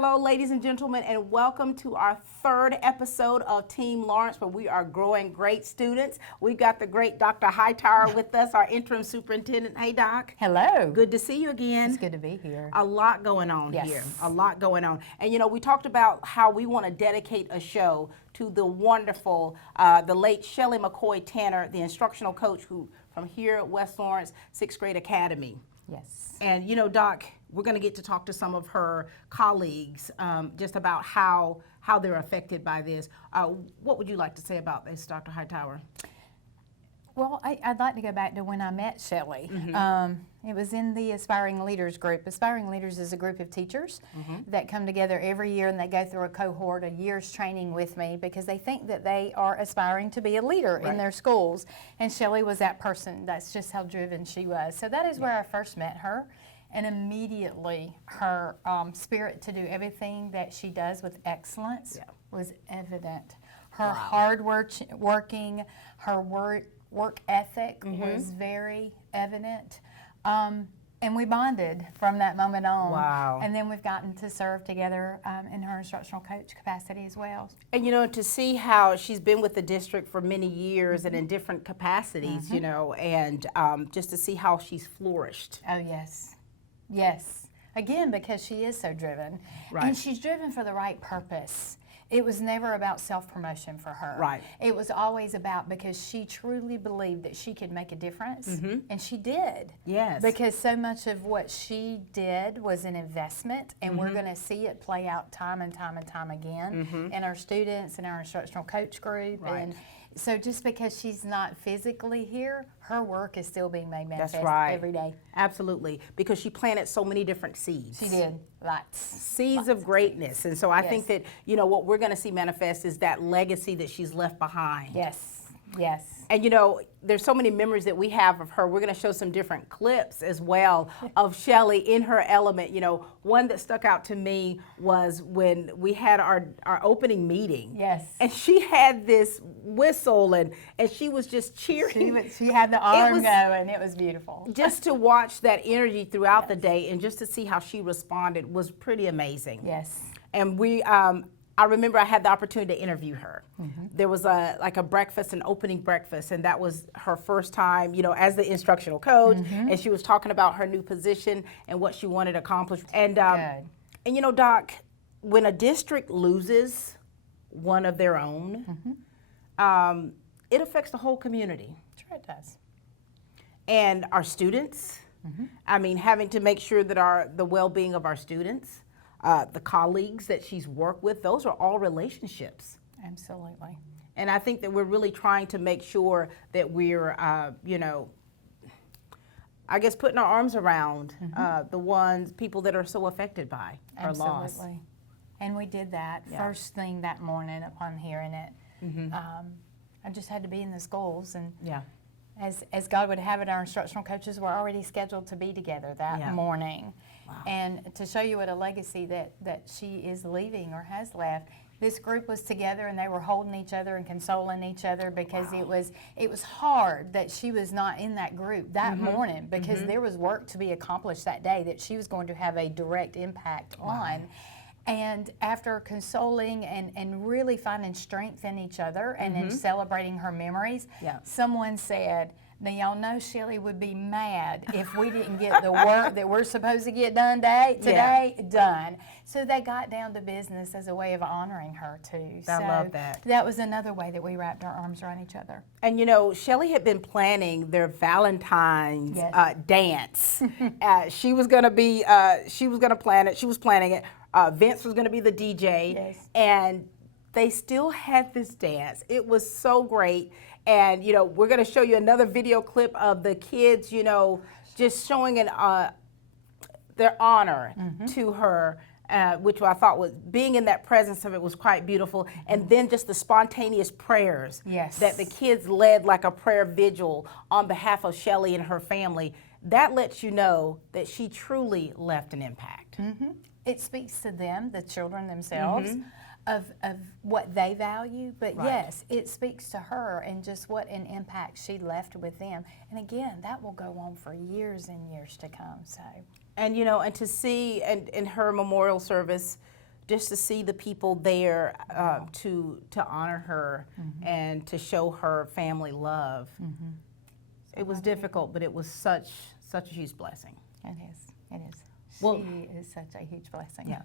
Hello, ladies and gentlemen, and welcome to our third episode of Team Lawrence, where we are growing great students. We've got the great Dr. Hightower with us, our interim superintendent. Hey, Doc. Hello. Good to see you again. It's good to be here. A lot going on Yes. here. A lot going on. And you know, we talked about how we want to dedicate a show to the wonderful, the late Shelly McCoy Tanner, the instructional coach who from here at West Lawrence 6th Grade Academy. Yes. And you know, Doc, we're going to get to talk to some of her colleagues just about how they're affected by this. What would you like to say about this, Dr. Hightower? Well, I'd like to go back to when I met Shelley. It was in the Aspiring Leaders group. Aspiring Leaders is a group of teachers that come together every year, and they go through a cohort, a year's training with me, because they think that they are aspiring to be a leader in their schools. And Shelley was that person. That's just how driven she was. So that is where I first met her. And immediately her spirit to do everything that she does with excellence was evident. Her hard working, her work ethic was very evident. And we bonded from that moment on. Wow. And then we've gotten to serve together in her instructional coach capacity as well. And you know, to see how she's been with the district for many years and in different capacities, you know, and just to see how she's flourished. Oh, yes. Yes. Again, because she is so driven. And she's driven for the right purpose. It was never about self-promotion for her. Right. It was always about because she truly believed that she could make a difference, and she did. Yes. Because so much of what she did was an investment, and we're going to see it play out time and time and time again in our students and our instructional coach group. And so just because she's not physically here, her work is still being made manifest every day. Absolutely, because she planted so many different seeds. She did, lots. Seeds of greatness. And so I think that, you know, what we're going to see manifest is that legacy that she's left behind. Yes, yes. And you know, there's so many memories that we have of her. We're going to show some different clips as well of Shelley in her element. You know, one that stuck out to me was when we had our opening meeting. Yes. And she had this whistle and she was just cheering. She had the arm going. It was beautiful. Just to watch that energy throughout the day and just to see how she responded was pretty amazing. Yes. And we, I remember I had the opportunity to interview her. There was like a breakfast, an opening breakfast, and that was her first time, you know, as the instructional coach, and she was talking about her new position and what she wanted to accomplish. And you know, Doc, when a district loses one of their own, it affects the whole community. Sure it does. And our students, I mean, having to make sure that the well-being of our students, the colleagues that she's worked with, those are all relationships. Absolutely. And I think that we're really trying to make sure that we're, you know, I guess putting our arms around people that are so affected by our loss. Absolutely. And we did that first thing that morning upon hearing it. I just had to be in the schools, and as God would have it, our instructional coaches were already scheduled to be together that morning. Wow. And to show you what a legacy that she is leaving or has left, this group was together and they were holding each other and consoling each other because it was hard that she was not in that group that morning because there was work to be accomplished that day that she was going to have a direct impact on. And after consoling and really finding strength in each other and in celebrating her memories, someone said, now y'all know Shelley would be mad if we didn't get the work that we're supposed to get done today done. So they got down to business as a way of honoring her too. I love that. That was another way that we wrapped our arms around each other. And you know, Shelley had been planning their Valentine's dance. She was going to be, she was going to plan it. She was planning it. Vince was going to be the DJ. And they still had this dance. It was so great. And, you know, we're going to show you another video clip of the kids, you know, just showing their honor to her, which I thought was, being in that presence of it was quite beautiful. And then just the spontaneous prayers that the kids led like a prayer vigil on behalf of Shelley and her family. That lets you know that she truly left an impact. It speaks to them, the children themselves, of what they value, but yes, it speaks to her and just what an impact she left with them. And again, that will go on for years and years to come. So. And you know, and to see in her memorial service, just to see the people there to honor her and to show her family love. It was difficult, but it was such a huge blessing. It is. It is. Well, she is such a huge blessing. Yeah.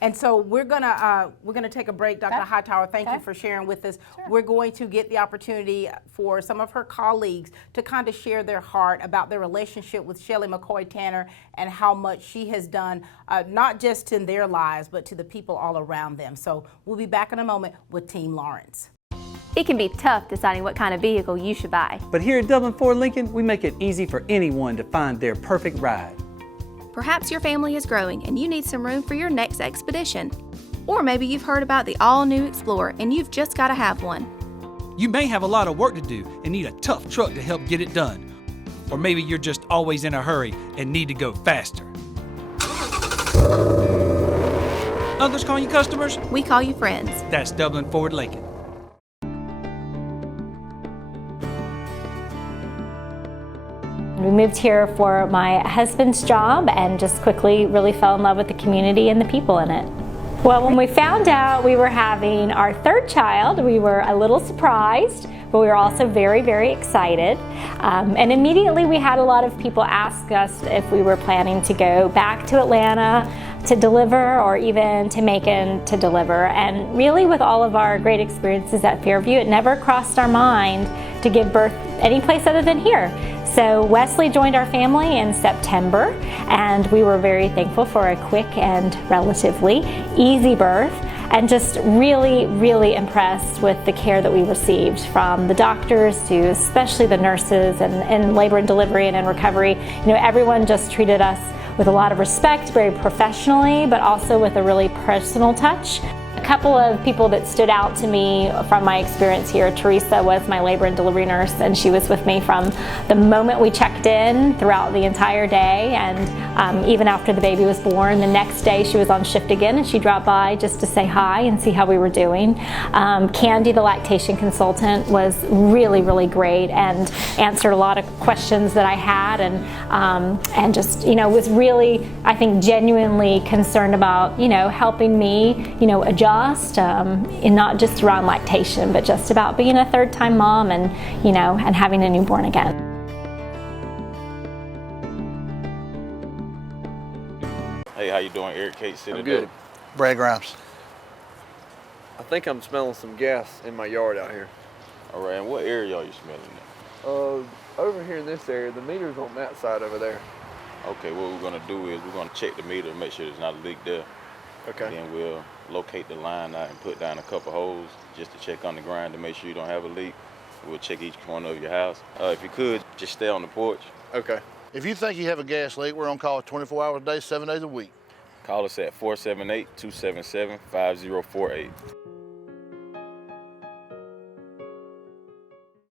And so we're gonna take a break, Dr. Hightower. Thank you for sharing with us. Sure. We're going to get the opportunity for some of her colleagues to kind of share their heart about their relationship with Shelly McCoy Tanner and how much she has done, not just in their lives, but to the people all around them. So we'll be back in a moment with Team Lawrence. It can be tough deciding what kind of vehicle you should buy. But here at Dublin Ford Lincoln, we make it easy for anyone to find their perfect ride. Perhaps your family is growing and you need some room for your next expedition. Or maybe you've heard about the all-new Explorer and you've just got to have one. You may have a lot of work to do and need a tough truck to help get it done. Or maybe you're just always in a hurry and need to go faster. Others call you customers? We call you friends. That's Dublin Ford Lincoln. We moved here for my husband's job and just quickly really fell in love with the community and the people in it. Well, when we found out we were having our third child, we were a little surprised, but we were also very, very excited. And immediately we had a lot of people ask us if we were planning to go back to Atlanta to deliver or even to Macon to deliver. And really with all of our great experiences at Fairview, it never crossed our mind to give birth any place other than here. So Wesley joined our family in September, and we were very thankful for a quick and relatively easy birth, and just really, really impressed with the care that we received from the doctors to especially the nurses and labor and delivery and in recovery. You know, everyone just treated us with a lot of respect, very professionally, but also with a really personal touch. A couple of people that stood out to me from my experience here, Teresa was my labor and delivery nurse, and she was with me from the moment we checked in throughout the entire day, and even after the baby was born. The next day she was on shift again, and she dropped by just to say hi and see how we were doing. Candy, the lactation consultant, was really, really great and answered a lot of questions that I had, and just, you know, was really, I think, genuinely concerned about, you know, helping me, you know, adjust, and not just around lactation, but just about being a third-time mom and, you know, and having a newborn again. Hey, how you doing, Eric Kate City? I'm good. Brad Grimes. I think I'm smelling some gas in my yard out here. All right, and what area are you smelling at? Over here in this area, the meter's on that side over there. Okay, what we're gonna do is we're gonna check the meter and make sure there's not a leak there. Okay. Then we'll locate the line out and put down a couple holes just to check on the ground to make sure you don't have a leak. We'll check each corner of your house. If you could, just stay on the porch. Okay. If you think you have a gas leak, we're on call 24 hours a day, 7 days a week. Call us at 478-277-5048.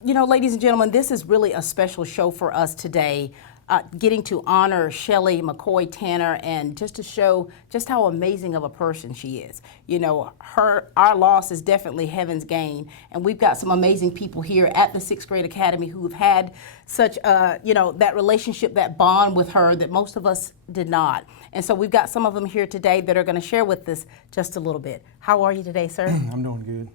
You know, ladies and gentlemen, this is really a special show for us today, getting to honor Shelly McCoy Tanner and just to show just how amazing of a person she is. You know, our loss is definitely heaven's gain, and we've got some amazing people here at the 6th Grade Academy who have had such, you know, that relationship, that bond with her that most of us did not. And so we've got some of them here today that are going to share with us just a little bit. How are you today, sir? I'm doing good.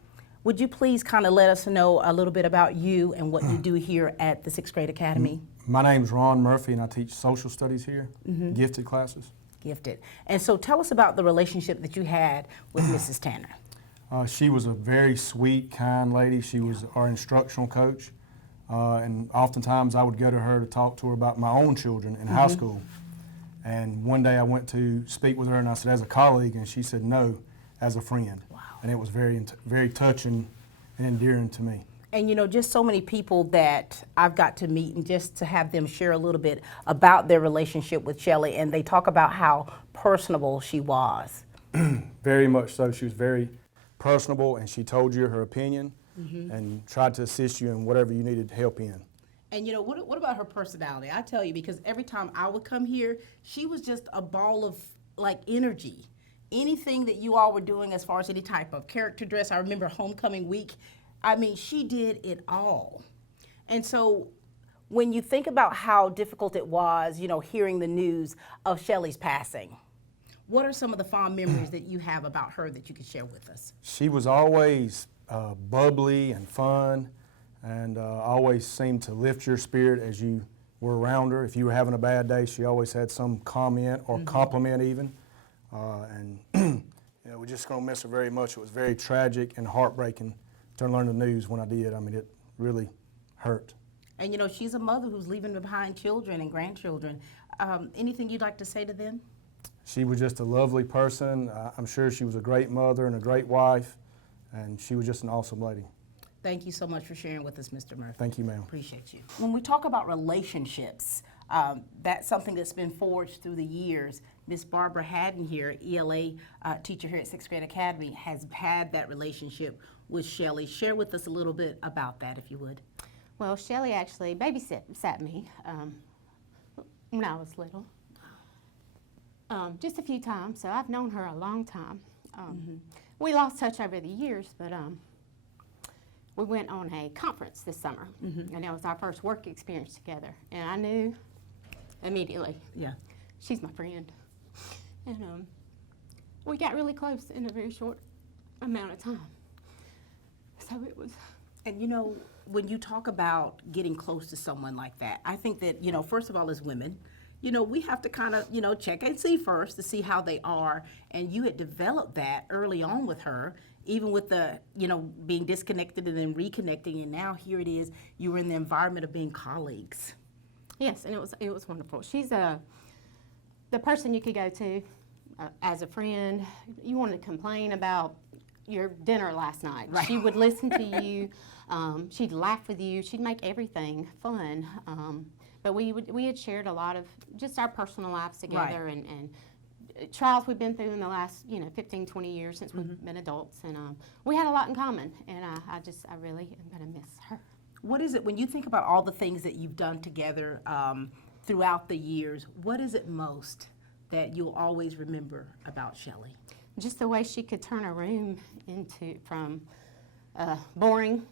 Would you please kind of let us know a little bit about you and what you do here at the 6th Grade Academy? My name's Ron Murphy, and I teach social studies here, gifted classes. Gifted. And so tell us about the relationship that you had with Mrs. Tanner. She was a very sweet, kind lady. She was our instructional coach, and oftentimes I would go to her to talk to her about my own children in high school. And one day I went to speak with her, and I said, as a colleague, and she said, no, as a friend. Wow. And it was very touching and endearing to me. And you know, just so many people that I've got to meet, and just to have them share a little bit about their relationship with Shelley, and they talk about how personable she was. Very much so. She was very personable, and she told you her opinion and tried to assist you in whatever you needed help in. And you know, what about her personality? I tell you, because every time I would come here, she was just a ball of like energy. Anything that you all were doing as far as any type of character dress, I remember homecoming week, I mean, she did it all. And so when you think about how difficult it was, you know, hearing the news of Shelley's passing, what are some of the fond memories that you have about her that you could share with us? She was always bubbly and fun, and always seemed to lift your spirit as you were around her. If you were having a bad day, she always had some comment or compliment even. And you know, we're just going to miss her very much. It was very tragic and heartbreaking to learn the news when I did. I mean, it really hurt. And you know, she's a mother who's leaving behind children and grandchildren. Anything you'd like to say to them? She was just a lovely person. I'm sure she was a great mother and a great wife, and she was just an awesome lady. Thank you so much for sharing with us, Mr. Murphy. Thank you, ma'am. Appreciate you. When we talk about relationships, that's something that's been forged through the years. Miss Barbara Haddon here, ELA teacher here at 6th Grade Academy, has had that relationship with Shelley. Share with us a little bit about that, if you would. Well, Shelley actually babysat me when I was little, just a few times, so I've known her a long time. We lost touch over the years, but we went on a conference this summer, and it was our first work experience together, and I knew immediately, she's my friend. And we got really close in a very short amount of time. So it was. And you know, when you talk about getting close to someone like that, I think that, you know, first of all, as women, you know, we have to kind of, you know, check and see first to see how they are. And you had developed that early on with her, even with the, you know, being disconnected and then reconnecting. And now here it is, you were in the environment of being colleagues. Yes, and it was wonderful. She's the person you could go to as a friend. You wanted to complain about your dinner last night. Right. She would listen to you. She'd laugh with you. She'd make everything fun. But we had shared a lot of just our personal lives together, right. and trials we've been through in the last 15, 20 years since we've been adults, and we had a lot in common. And I really am going to miss her. What is it when you think about all the things that you've done together throughout the years? What is it most that you'll always remember about Shelley? Just the way she could turn a room from boring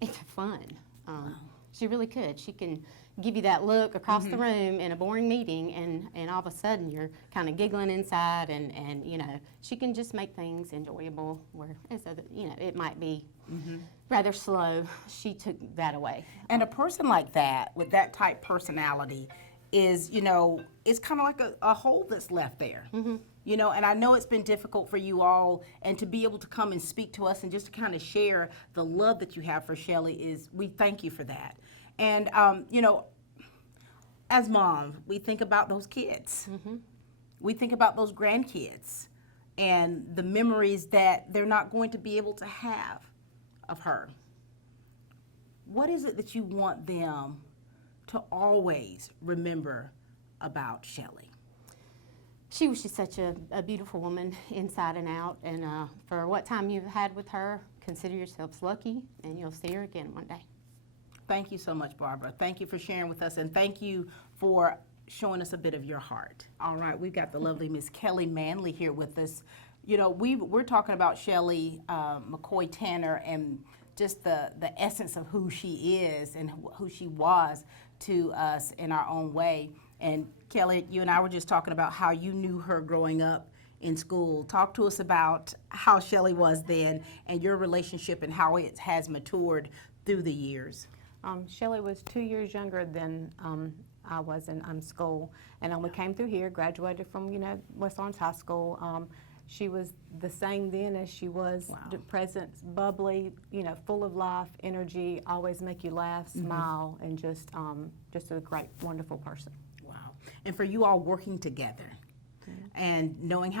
into fun. She really could. She can give you that look across the room in a boring meeting, and all of a sudden you're kind of giggling inside, and she can just make things enjoyable. Whereas it might be rather slow. She took that away. And a person like that, with that type personality, is it's kind of like a hole that's left there. And I know it's been difficult for you all, and to be able to come and speak to us and just to kind of share the love that you have for Shelley we thank you for that. And, as moms, we think about those kids. We think about those grandkids and the memories that they're not going to be able to have of her. What is it that you want them to always remember about Shelley? She was just such a beautiful woman inside and out, and for what time you've had with her, consider yourselves lucky, and you'll see her again one day. Thank you so much, Barbara. Thank you for sharing with us, and thank you for showing us a bit of your heart. All right, we've got the lovely Miss Kelly Manley here with us. We're talking about Shelley McCoy Tanner and just the essence of who she is and who she was to us in our own way. And Kelly, you and I were just talking about how you knew her growing up in school. Talk to us about how Shelley was then and your relationship and how it has matured through the years. Shelley was 2 years younger than I was in school, and we came through here, graduated from West Orange High School. She was the same then as she was present, bubbly, full of life, energy, always make you laugh, smile, and just a great, wonderful person. Wow. And for you all working together and knowing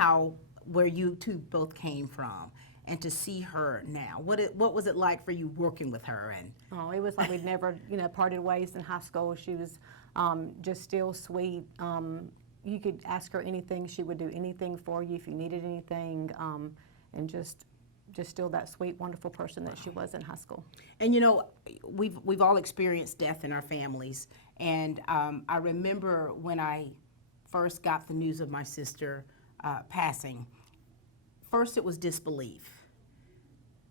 where you two both came from, and to see her now, what was it like for you working with her? And it was like we'd never parted ways in high school. She was just still sweet. You could ask her anything; she would do anything for you if you needed anything, and just still that sweet, wonderful person that she was in high school. And we've all experienced death in our families, and I remember when I first got the news of my sister passing. First, it was disbelief,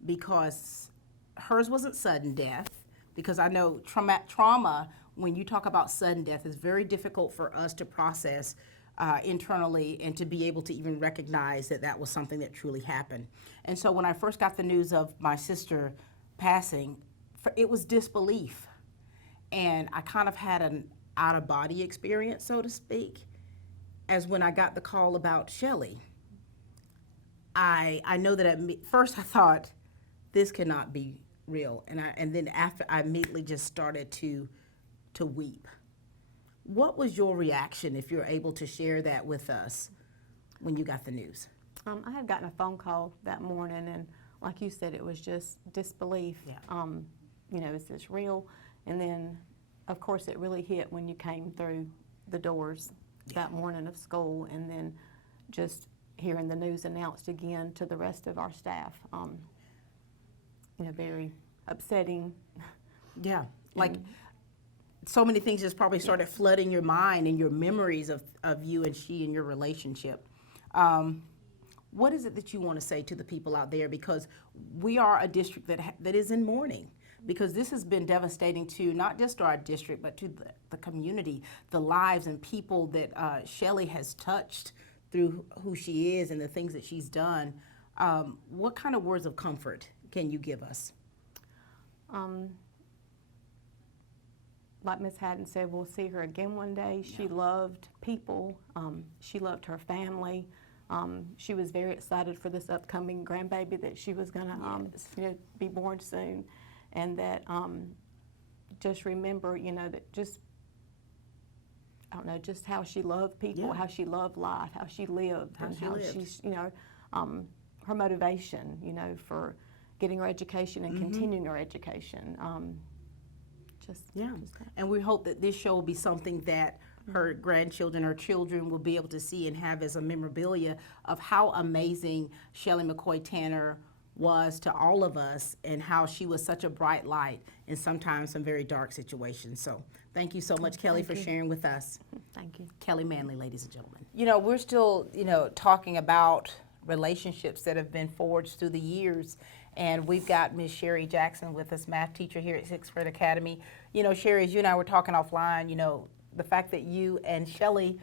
because hers wasn't sudden death, because I know trauma, when you talk about sudden death, is very difficult for us to process internally, and to be able to even recognize that that was something that truly happened. And so when I first got the news of my sister passing, it was disbelief. And I kind of had an out-of-body experience, so to speak, as when I got the call about Shelley. I know that at first I thought, this cannot be real. And then after, I immediately just started to weep. What was your reaction, if you're able to share that with us, when you got the news? I had gotten a phone call that morning, and like you said, it was just disbelief. Yeah. You know, is this real? And then, of course, it really hit when you came through the doors that morning of school, and then just hearing the news announced again to the rest of our staff. You know, very upsetting. Yeah, like so many things just probably started flooding your mind and your memories of you and she and your relationship. What is it that you want to say to the people out there? Because we are a district that is in mourning, because this has been devastating to not just our district, but to the community, the lives and people that Shelley has touched through who she is and the things that she's done. What kind of words of comfort can you give us? Like Ms. Haddon said, we'll see her again one day. Yeah. She loved people. She loved her family. She was very excited for this upcoming grandbaby that she was going to be born soon. And that just remember, that just, I don't know, just how she loved people, how she loved life, how she lived, and how she's, her motivation, for getting her education and continuing her education. Just that. And we hope that this show will be something that her grandchildren or children will be able to see and have as a memorabilia of how amazing Shelley McCoy Tanner was to all of us, and how she was such a bright light in sometimes some very dark situations. So thank you so much, Kelly, for sharing with us. Thank you. Kelly Manley, ladies and gentlemen. We're still, talking about relationships that have been forged through the years. And we've got Ms. Sherry Jackson with us, math teacher here at Sixth Grade Academy. Sherry, as you and I were talking offline, the fact that you and Shelley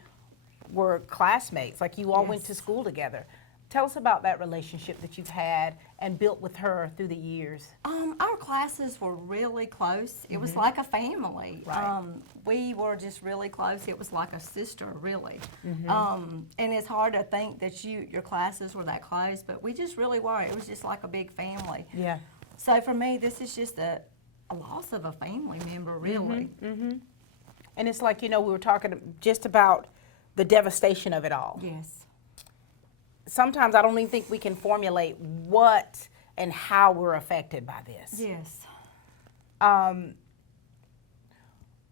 were classmates, like you all went to school together. Tell us about that relationship that you've had and built with her through the years. Our classes were really close. It was like a family. Right. We were just really close. It was like a sister, really. And it's hard to think that your classes were that close, but we just really were. It was just like a big family. Yeah. So for me, this is just a loss of a family member, really. And it's like, we were talking just about the devastation of it all. Yes. Sometimes I don't even think we can formulate what and how we're affected by this. Yes.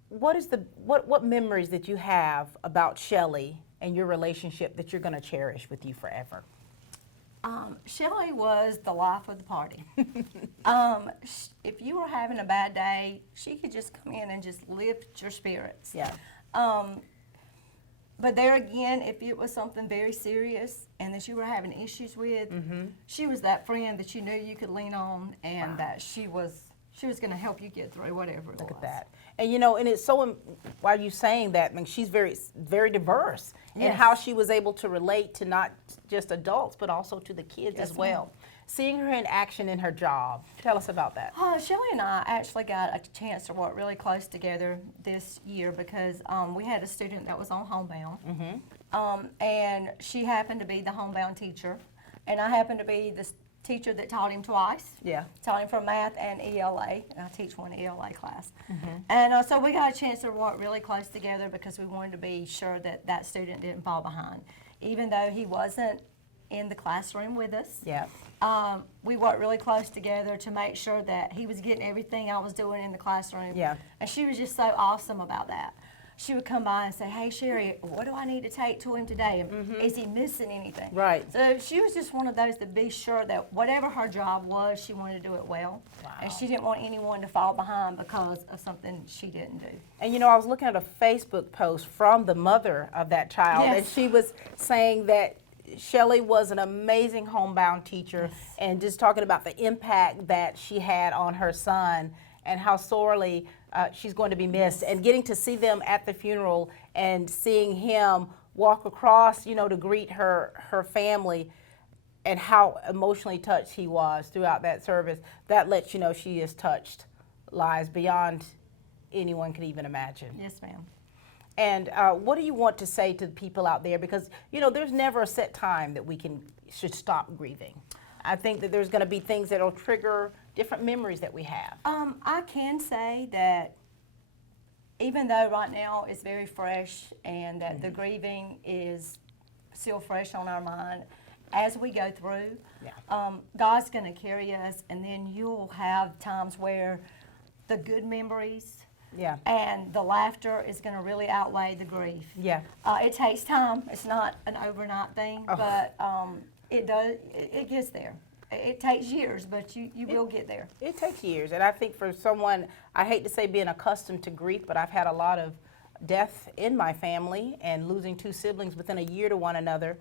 What memories that you have about Shelley and your relationship that you're going to cherish with you forever? Shelley was the life of the party. If you were having a bad day, she could just come in and just lift your spirits. Yeah. But there again, if it was something very serious and that you were having issues with, she was that friend that you knew you could lean on, and that she was going to help you get through whatever it was. Look at that. And and it's so, while you saying that, I mean, she's very, very diverse in how she was able to relate to not just adults, but also to the kids as well. Seeing her in action in her job, tell us about that. Shelley and I actually got a chance to work really close together this year because we had a student that was on homebound, and she happened to be the homebound teacher, and I happened to be the teacher that taught him twice. Yeah. Taught him for math and ELA, and I teach one ELA class. And so we got a chance to work really close together because we wanted to be sure that that student didn't fall behind, even though he wasn't in the classroom with us. Yeah. We worked really close together to make sure that he was getting everything I was doing in the classroom. Yeah. And she was just so awesome about that. She would come by and say, "Hey, Sherry, what do I need to take to him today? Is he missing anything?" Right. So she was just one of those to be sure that whatever her job was, she wanted to do it well. Wow. And she didn't want anyone to fall behind because of something she didn't do. And I was looking at a Facebook post from the mother of that child, and she was saying that Shelley was an amazing homebound teacher, and just talking about the impact that she had on her son and how sorely she's going to be missed. And getting to see them at the funeral and seeing him walk across, you know, to greet her family, and how emotionally touched he was throughout that service, that lets you know she has touched lives beyond anyone could even imagine. Yes, ma'am. And what do you want to say to the people out there? Because, you know, there's never a set time that should stop grieving. I think that there's going to be things that will trigger different memories that we have. I can say that even though right now it's very fresh and that the grieving is still fresh on our mind, as we go through, God's going to carry us, and then you'll have times where the good memories and the laughter is going to really outweigh the grief. Yeah. It takes time. It's not an overnight thing, but it does. It gets there. It takes years, but you will get there. It takes years, and I think for someone, I hate to say being accustomed to grief, but I've had a lot of death in my family and losing 2 siblings within a year to one another,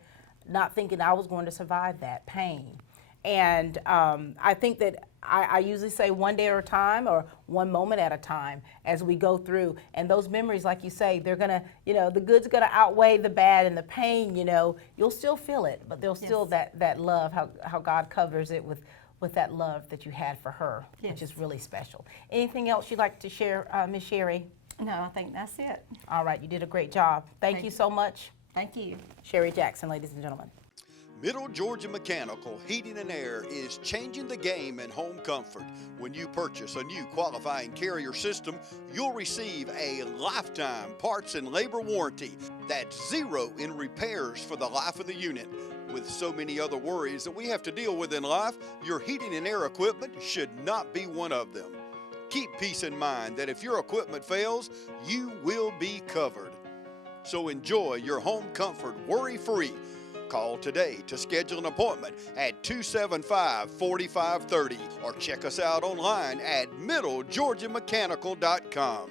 not thinking I was going to survive that pain. And I think that I usually say one day at a time or one moment at a time as we go through. And those memories, like you say, they're going to, you know, the good's going to outweigh the bad, and the pain, you know, you'll still feel it, but there's still that love, how God covers it with that love that you had for her, which is really special. Anything else you'd like to share, Ms. Sherry? No, I think that's it. All right, you did a great job. Thank you so much. Thank you. Sherry Jackson, ladies and gentlemen. Middle Georgia Mechanical Heating and Air is changing the game in home comfort. When you purchase a new qualifying Carrier system, you'll receive a lifetime parts and labor warranty. That's 0 in repairs for the life of the unit. With so many other worries that we have to deal with in life, your heating and air equipment should not be one of them. Keep peace in mind that if your equipment fails, you will be covered. So enjoy your home comfort worry-free. Call today to schedule an appointment at 275-4530 or check us out online at middlegeorgiamechanical.com.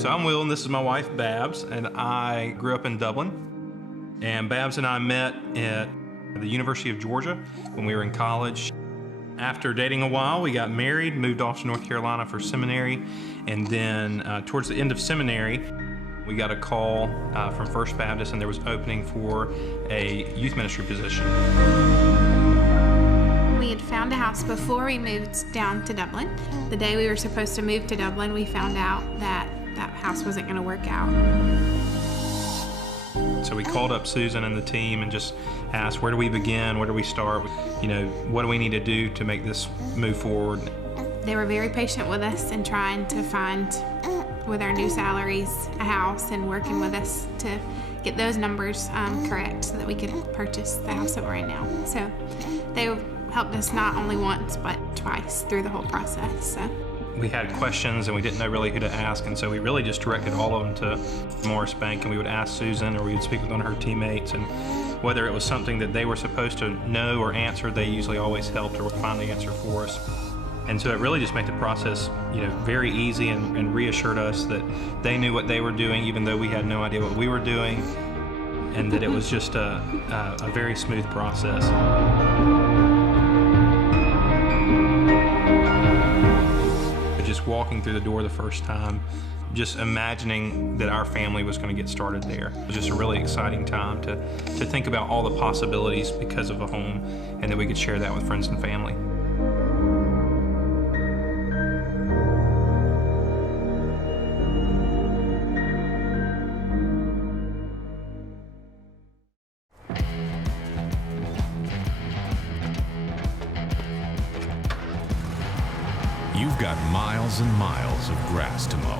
So I'm Will, and this is my wife, Babs, and I grew up in Dublin. And Babs and I met at the University of Georgia when we were in college. After dating a while, we got married, moved off to North Carolina for seminary, and then towards the end of seminary, we got a call from First Baptist, and there was opening for a youth ministry position. We had found a house before we moved down to Dublin. The day we were supposed to move to Dublin, we found out that that house wasn't going to work out. So we called up Susan and the team and just asked, where do we begin? Where do we start? You know, what do we need to do to make this move forward? They were very patient with us and trying to find, with our new salaries, a house, and working with us to get those numbers correct so that we could purchase the house that we're in now. So they helped us not only once but twice through the whole process. So we had questions and we didn't know really who to ask, and so we really just directed all of them to Morris Bank, and we would ask Susan or we would speak with one of her teammates, and whether it was something that they were supposed to know or answer, they usually always helped or would find the answer for us. And so it really just made the process, you know, very easy and reassured us that they knew what they were doing, even though we had no idea what we were doing, and that it was just a very smooth process. Just walking through the door the first time, just imagining that our family was going to get started there. It was just a really exciting time to think about all the possibilities because of a home, and that we could share that with friends and family. You've got miles and miles of grass to mow.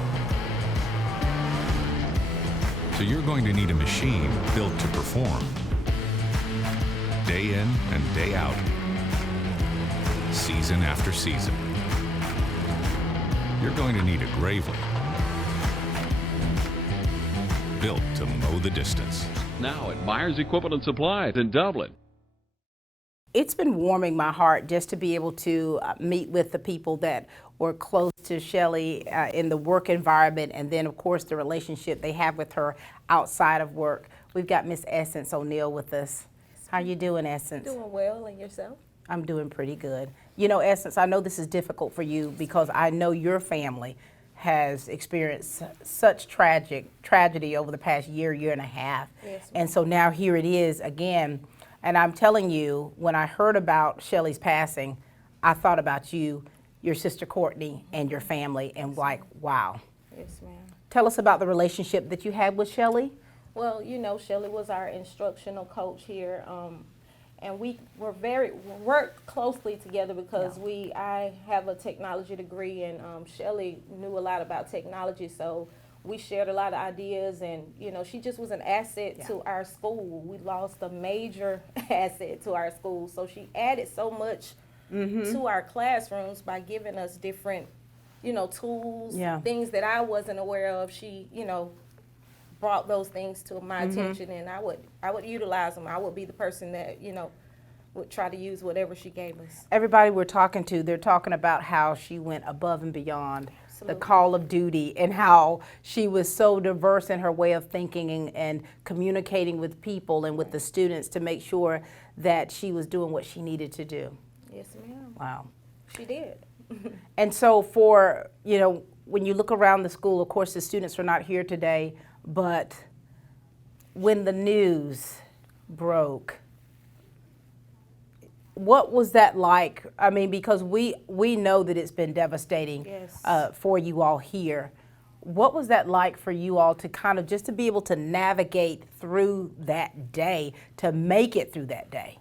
So you're going to need a machine built to perform. Day in and day out. Season after season. You're going to need a Gravely. Built to mow the distance. Now at Myers Equipment and Supply in Dublin. It's been warming my heart just to be able to meet with the people that were close to Shelley in the work environment, and then of course the relationship they have with her outside of work. We've got Miss Essence O'Neill with us. How you doing, Essence? Doing well, and yourself? I'm doing pretty good. You know, Essence, I know this is difficult for you because I know your family has experienced such tragedy over the past year and a half. Yes, and so now here it is again. And I'm telling you, when I heard about Shelley's passing, I thought about you, your sister Courtney, and your family, and like, wow. Yes, ma'am. Tell us about the relationship that you had with Shelley. Well, you know, Shelley was our instructional coach here, and we worked closely together because I have a technology degree, and Shelley knew a lot about technology, so we shared a lot of ideas, and you know, she just was an asset to our school. We lost a major asset to our school, so she added so much to our classrooms by giving us different, you know, tools, things that I wasn't aware of. She, you know, brought those things to my attention, and I would utilize them. I would be the person that, you know, would try to use whatever she gave us. Everybody we're talking to, they're talking about how she went above and beyond the call of duty, and how she was so diverse in her way of thinking and communicating with people and with the students to make sure that she was doing what she needed to do. Yes, ma'am. Wow. She did. And so for, you know, when you look around the school, of course the students are not here today, but when the news broke, what was that like? I mean, because we know that it's been devastating for you all here. What was that like for you all to kind of just to be able to navigate through that day, to make it through that day?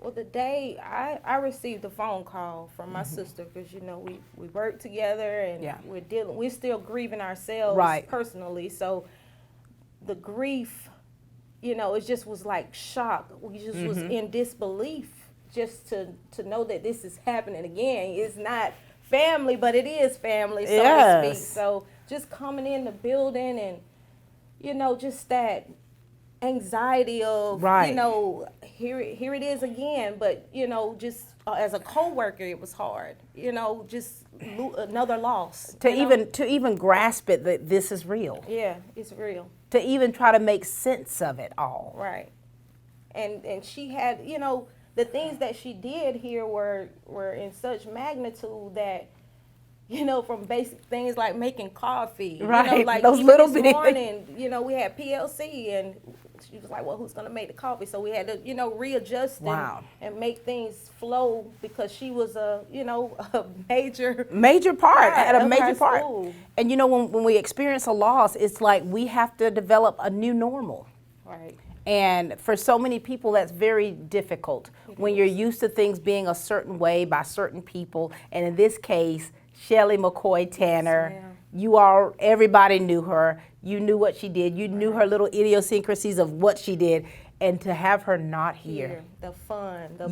Well, the day I received a phone call from my sister, because you know we work together, and we're still grieving ourselves personally. So the grief, you know, it just was like shock. We just was in disbelief just to know that this is happening again. It's not family, but it is family, so to speak. So just coming in the building, and you know, just that anxiety of, you know, here it is again. But you know, just as a coworker, it was hard. You know, just another loss. To even grasp it that this is real. Yeah, it's real. To even try to make sense of it all. Right. And she had, you know, the things that she did here were in such magnitude that, you know, from basic things like making coffee. Right. You know, like those even little this bitty morning, you know, we had PLC, and she was like, well, who's gonna make the coffee? So we had to, you know, readjust and make things flow, because she was a, you know, a major part, had a major part. School. And you know, when we experience a loss, it's like we have to develop a new normal. Right. And for so many people, that's very difficult when you're used to things being a certain way by certain people. And in this case, Shelley McCoy Tanner, everybody knew her. You knew what she did. You knew her little idiosyncrasies of what she did. And to have her not here. The fun, the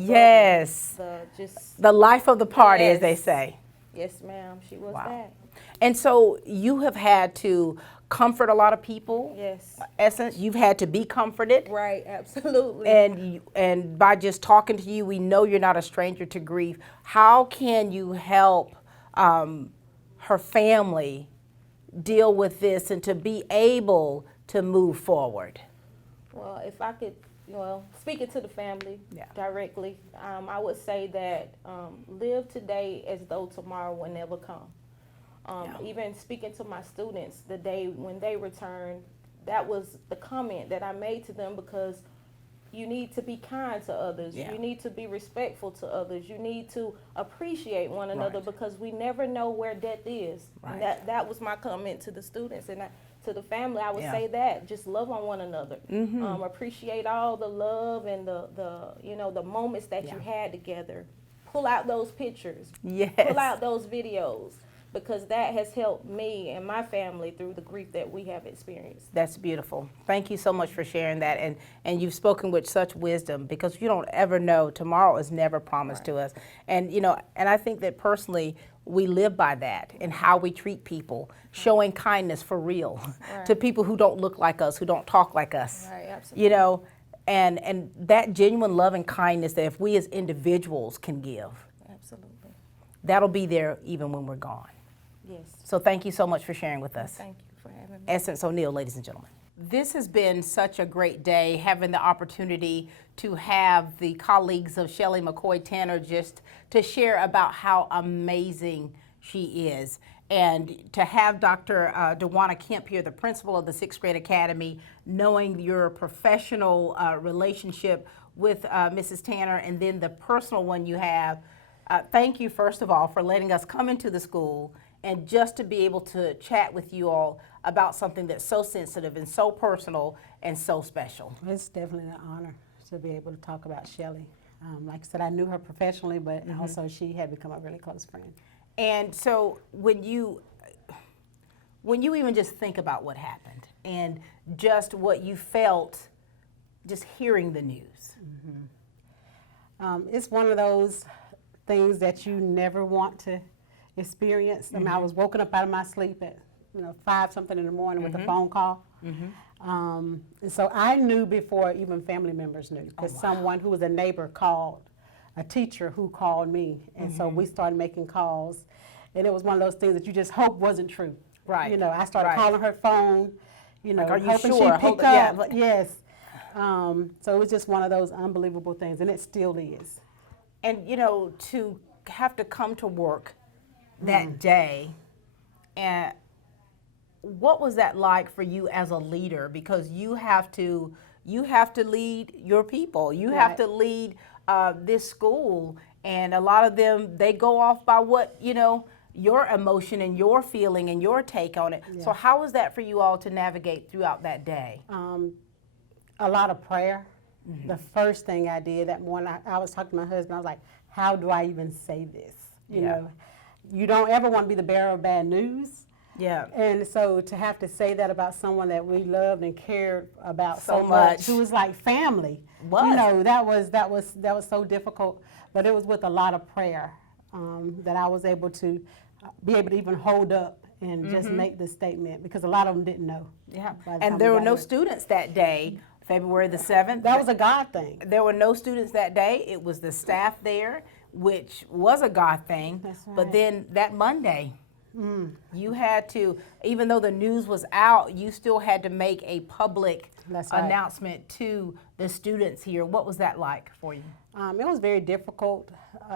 the life of the party, as they say. Yes, ma'am, she was that. And so you have had to comfort a lot of people. Yes. Essence, you've had to be comforted. Right, absolutely. And by just talking to you, we know you're not a stranger to grief. How can you help her family deal with this and to be able to move forward? Well, if I could, speaking to the family directly, I would say that live today as though tomorrow will never come. Even speaking to my students the day when they returned, that was the comment that I made to them, because you need to be kind to others. You need to be respectful to others. You need to appreciate one another, because we never know where death is. And that was my comment to the students. And to the family, I would say that. Just love on one another. Appreciate all the love and the moments that you had together. Pull out those pictures. Pull out those videos. Because that has helped me and my family through the grief that we have experienced. That's beautiful. Thank you so much for sharing that. And you've spoken with such wisdom, because you don't ever know. Tomorrow is never promised to us. And, and I think that personally, we live by that in how we treat people, showing kindness for real to people who don't look like us, who don't talk like us. Right, absolutely. And that genuine love and kindness that if we as individuals can give, absolutely, that'll be there even when we're gone. Yes. So thank you so much for sharing with us. Thank you for having me. Essence O'Neill, ladies and gentlemen. This has been such a great day, having the opportunity to have the colleagues of Shelley McCoy Tanner just to share about how amazing she is. And to have Dr. DeWanna Kemp here, the principal of the 6th Grade Academy, knowing your professional relationship with Mrs. Tanner and then the personal one you have, thank you, first of all, for letting us come into the school and just to be able to chat with you all about something that's so sensitive and so personal and so special. It's definitely an honor to be able to talk about Shelley. Like I said, I knew her professionally, but also she had become a really close friend. And so when you even just think about what happened and just what you felt just hearing the news. It's one of those things that you never want to experience. I mean, I was woken up out of my sleep at 5-something in the morning with a phone call. And so I knew before even family members knew, because someone who was a neighbor called, a teacher who called me, and so we started making calls, and it was one of those things that you just hope wasn't true. Right. You know, I started calling her phone, like, are you hoping sure? she'd pick up. But yes. So it was just one of those unbelievable things, and it still is. And to have to come to work that day, and what was that like for you as a leader? Because you have to lead your people. You have to lead this school, and a lot of them, they go off by what your emotion and your feeling and your take on it. So how was that for you all to navigate throughout that day? A lot of prayer. The first thing I did that morning, I was talking to my husband, I was like, how do I even say this? You know, you don't ever want to be the bearer of bad news. Yeah. And so to have to say that about someone that we loved and cared about so much, who was like family, that was so difficult. But it was with a lot of prayer that I was able to be able to even hold up and just make this statement, because a lot of them didn't know. Yeah. And there were no students that day, February the 7th. That was a God thing. There were no students that day. It was the staff there, which was a God thing. That's right. But then that Monday, you had to, even though the news was out, you still had to make a public announcement to the students here. What was that like for you? It was very difficult.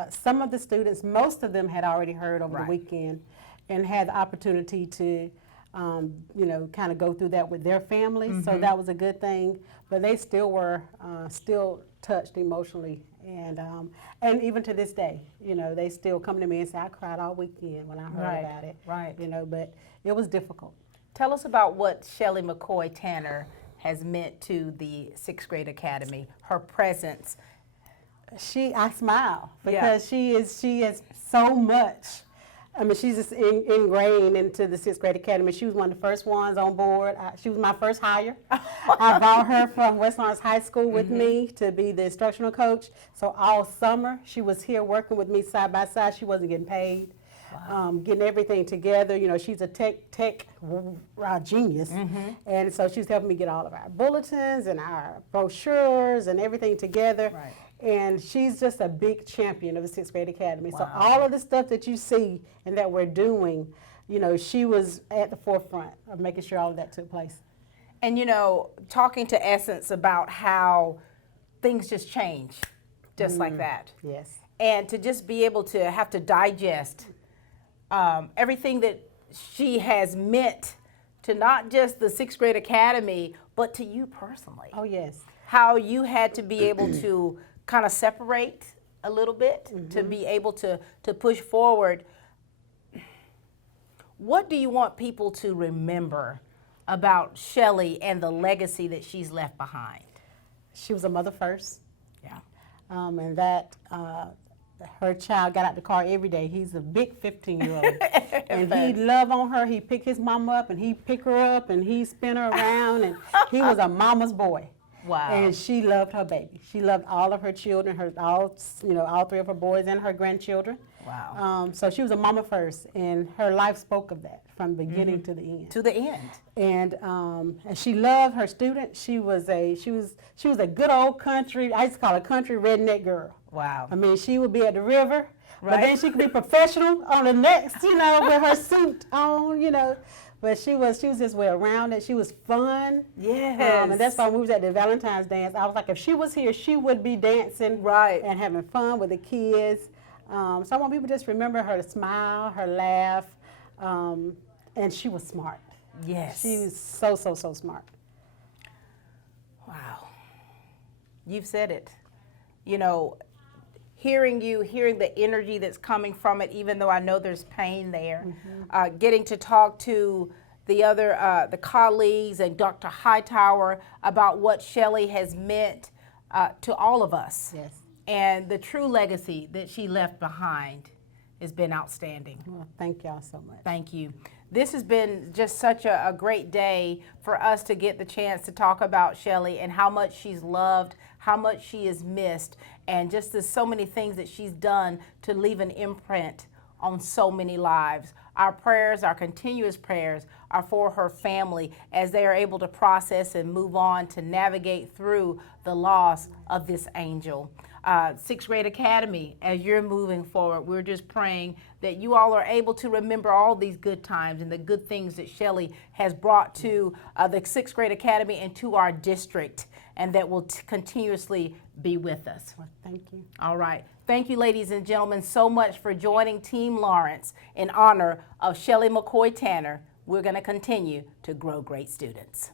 Some of the students, most of them had already heard over the weekend and had the opportunity to kind of go through that with their families. So that was a good thing. But they still were still touched emotionally. And even to this day, they still come to me and say, I cried all weekend when I heard about it. Right. But it was difficult. Tell us about what Shelly McCoy Tanner has meant to the 6th Grade Academy, her presence. I smile because she is so much. I mean, she's just ingrained into the 6th Grade Academy. She was one of the first ones on board. She was my first hire. I brought her from West Lawrence High School with me to be the instructional coach. So all summer, she was here working with me side by side. She wasn't getting paid, getting everything together. She's a tech genius. And so she's helping me get all of our bulletins and our brochures and everything together. Right. And she's just a big champion of the 6th Grade Academy. So all of the stuff that you see and that we're doing, she was at the forefront of making sure all of that took place. And talking to Essence about how things just change, just like that. Yes. And to just be able to have to digest everything that she has meant to not just the 6th Grade Academy, but to you personally. Oh, yes. How you had to be able to kind of separate a little bit to be able to push forward. What do you want people to remember about Shelley and the legacy that she's left behind? She was a mother first. Yeah. And that her child got out the car every day. He's a big 15-year-old. And he'd love on her. He'd pick his mama up and he'd pick her up and he'd spin her around. And he was a mama's boy. Wow. And she loved her baby. She loved all of her children, all 3 of her boys and her grandchildren. Wow. So she was a mama first, and her life spoke of that from the beginning to the end. To the end. And she loved her students. She was a good old country, I used to call her country redneck girl. Wow. I mean, she would be at the river, but then she could be professional on the next, with her suit on, But she was just well-rounded. She was fun. Yes. And that's why when we was at the Valentine's dance, I was like, if she was here, she would be dancing and having fun with the kids. So I want people to just remember her smile, her laugh, And she was smart. Yes. She was so smart. Wow. You've said it. You know, hearing the energy that's coming from it, even though I know there's pain there. Getting to talk to the colleagues and Dr. Hightower about what Shelley has meant to all of us. Yes. And the true legacy that she left behind has been outstanding. Well, thank y'all so much. Thank you. This has been just such a great day for us to get the chance to talk about Shelley and how much she's loved, how much she is missed, and just there's so many things that she's done to leave an imprint on so many lives. Our prayers, our continuous prayers, are for her family as they are able to process and move on to navigate through the loss of this angel. Sixth Grade Academy, as you're moving forward, we're just praying that you all are able to remember all these good times and the good things that Shelley has brought to the Sixth Grade Academy and to our district, and that will continuously be with us. Well, thank you. All right. Thank you, ladies and gentlemen, so much for joining Team Lawrence in honor of Shelley McCoy Tanner. We're going to continue to grow great students.